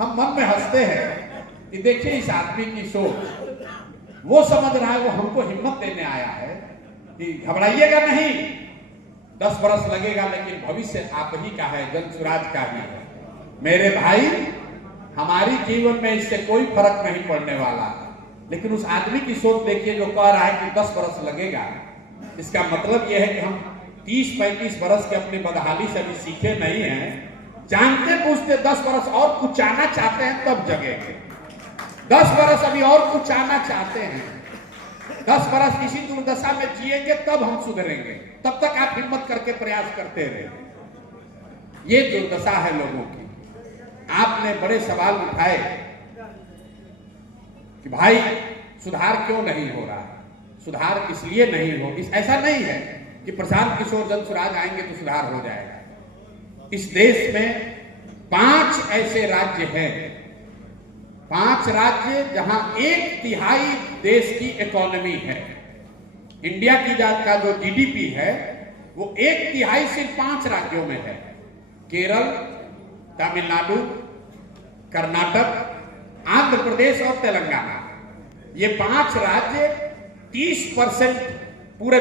हम मन में हंसते हैं कि देखिए इस आदमी की सोच, वो समझ रहा है वो हमको हिम्मत देने आया है कि घबराइएगा नहीं, 10 बरस लगेगा लेकिन भविष्य आप ही का है, जन स्वराज का ही है। मेरे भाई, हमारी जीवन में इससे कोई फर्क नहीं पड़ने वाला, लेकिन उस आदमी की सोच देखिए जो कह रहा है कि 10 बरस लगेगा। इसका मतलब यह है कि हम 30-35 बरस के अपनी बदहाली से अभी सीखे नहीं हैं, जानते पूछते 10 बरस और कुछ आना चाहते हैं तब जगेंगे। 10 बरस अभी और कुछ आना चाहते हैं, 10 बरस किसी दुर्दशा में जिएंगे तब हम सुधरेंगे, तब तक आप हिम्मत करके प्रयास करते रहेंगे। ये दुर्दशा है लोगों की। आपने बड़े सवाल उठाए कि भाई सुधार क्यों नहीं हो रहा, सुधार इसलिए नहीं हो, ऐसा नहीं है कि प्रशांत किशोर जन स्वराज आएंगे तो सुधार हो जाएगा। इस देश में 5 ऐसे राज्य हैं, 5 राज्य जहां 1/3 देश की इकोनॉमी है। इंडिया की का जो जीडीपी है वो 1/3 सिर्फ 5 राज्यों में है। केरल, तमिलनाडु, कर्नाटक, आंध्र प्रदेश और तेलंगाना। ये 5 राज्य 30% पूरे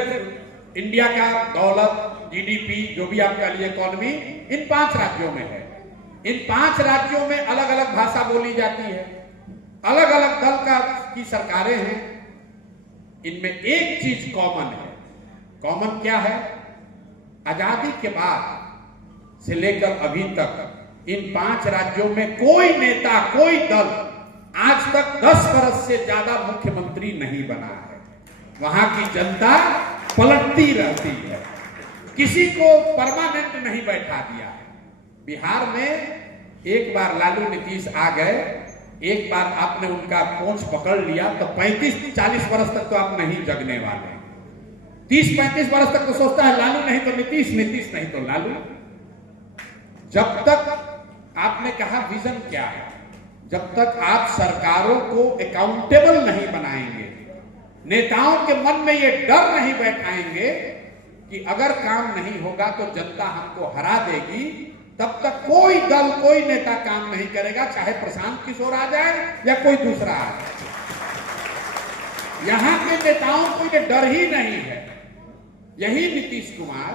इंडिया का दौलत, जीडीपी, जो भी आप कह लीजिए इकोनॉमी, इन 5 राज्यों में है। इन 5 राज्यों में अलग अलग भाषा बोली जाती है, अलग अलग दल की सरकारें हैं। इनमें एक चीज कॉमन है। कॉमन क्या है? आजादी के बाद से लेकर अभी तक इन 5 राज्यों में कोई नेता, कोई दल आज तक 10 बरस से ज्यादा मुख्यमंत्री नहीं बना है। वहां की जनता पलटती रहती है, किसी को परमानेंट नहीं बैठा दिया है। बिहार में एक बार लालू नीतीश आ गए, एक बार आपने उनका पोंछ पकड़ लिया तो 35-40 बरस तक तो आप नहीं जगने वाले। 30-35 बरस तक तो सोचता है लालू नहीं तो नीतीश, नीतीश नहीं तो लालू। जब तक आपने कहा विजन क्या है, जब तक आप सरकारों को अकाउंटेबल नहीं बनाएंगे, नेताओं के मन में ये डर नहीं बैठाएंगे कि अगर काम नहीं होगा तो जनता हमको हरा देगी, तब तक कोई दल, कोई नेता काम नहीं करेगा, चाहे प्रशांत किशोर आ जाए या कोई दूसरा आ जाए। यहां के नेताओं को ये डर ही नहीं है। यही नीतीश कुमार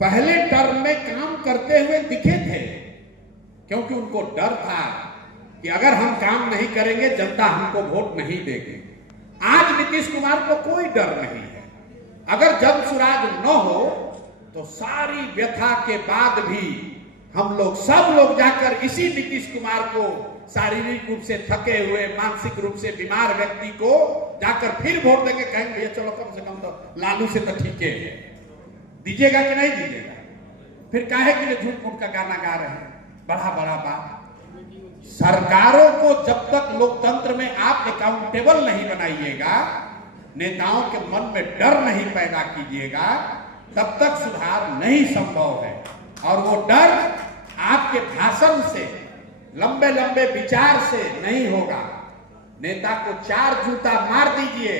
पहले टर्म में काम करते हुए दिखे थे, क्योंकि उनको डर था कि अगर हम काम नहीं करेंगे जनता हमको वोट नहीं देगी। आज नीतीश कुमार को कोई डर नहीं है। अगर जन स्वराज न हो तो सारी व्यथा के बाद भी हम लोग, सब लोग जाकर इसी नीतीश कुमार को, शारीरिक रूप से थके हुए, मानसिक रूप से बीमार व्यक्ति को जाकर फिर वोट देके कहेंगे भैया चलो कम से कम तो लालू से तो ठीक है। दीजिएगा कि नहीं दीजिएगा? फिर काहे कि झूठ मूठ का गाना गा रहे हैं, बड़ा बड़ा बात। सरकारों को जब तक लोकतंत्र में आप अकाउंटेबल नहीं बनाइएगा, नेताओं के मन में डर नहीं पैदा कीजिएगा, तब तक सुधार नहीं संभव है। और वो डर आपके भाषण से, लंबे लंबे विचार से नहीं होगा। नेता को 4 जूता मार दीजिए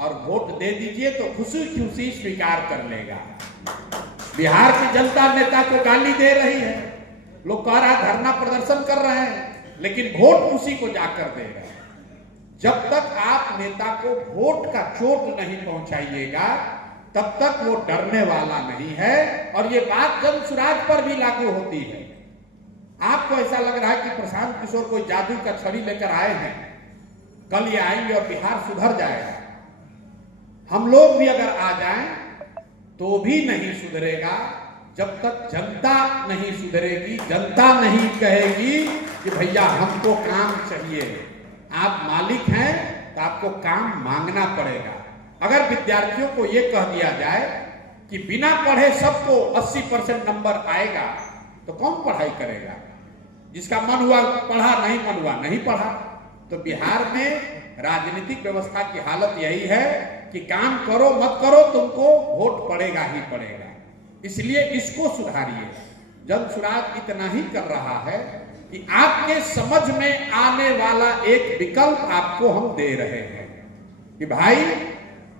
और वोट दे दीजिए तो खुशी खुशी स्वीकार कर लेगा। बिहार की जनता नेता को गाली दे रही है, लोग कह रहा धरना प्रदर्शन कर रहे हैं, लेकिन वोट उसी को जाकर देगा। जब तक आप नेता को वोट का चोट नहीं पहुंचाइएगा तब तक वो डरने वाला नहीं है। और ये बात जन स्वराज पर भी लागू होती है। आपको ऐसा लग रहा है कि प्रशांत किशोर कोई जादू का छड़ी लेकर आए हैं, कल ये आएंगे और बिहार सुधर जाएगा। हम लोग भी अगर आ जाएं तो भी नहीं सुधरेगा जब तक जनता नहीं सुधरेगी, जनता नहीं कहेगी कि भैया हमको काम चाहिए। आप मालिक हैं तो आपको काम मांगना पड़ेगा। अगर विद्यार्थियों को यह कह दिया जाए कि बिना पढ़े सबको 80% नंबर आएगा तो कौन पढ़ाई करेगा? जिसका मन हुआ पढ़ा, नहीं मन हुआ नहीं पढ़ा। तो बिहार में राजनीतिक व्यवस्था की हालत यही है कि काम करो मत करो तुमको वोट पड़ेगा ही पड़ेगा। इसलिए इसको सुधारिए। जन स्वराज इतना ही कर रहा है कि आपके समझ में आने वाला एक विकल्प आपको हम दे रहे हैं कि भाई,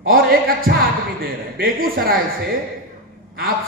और एक अच्छा आदमी दे रहे हैं। बेगूसराय से आप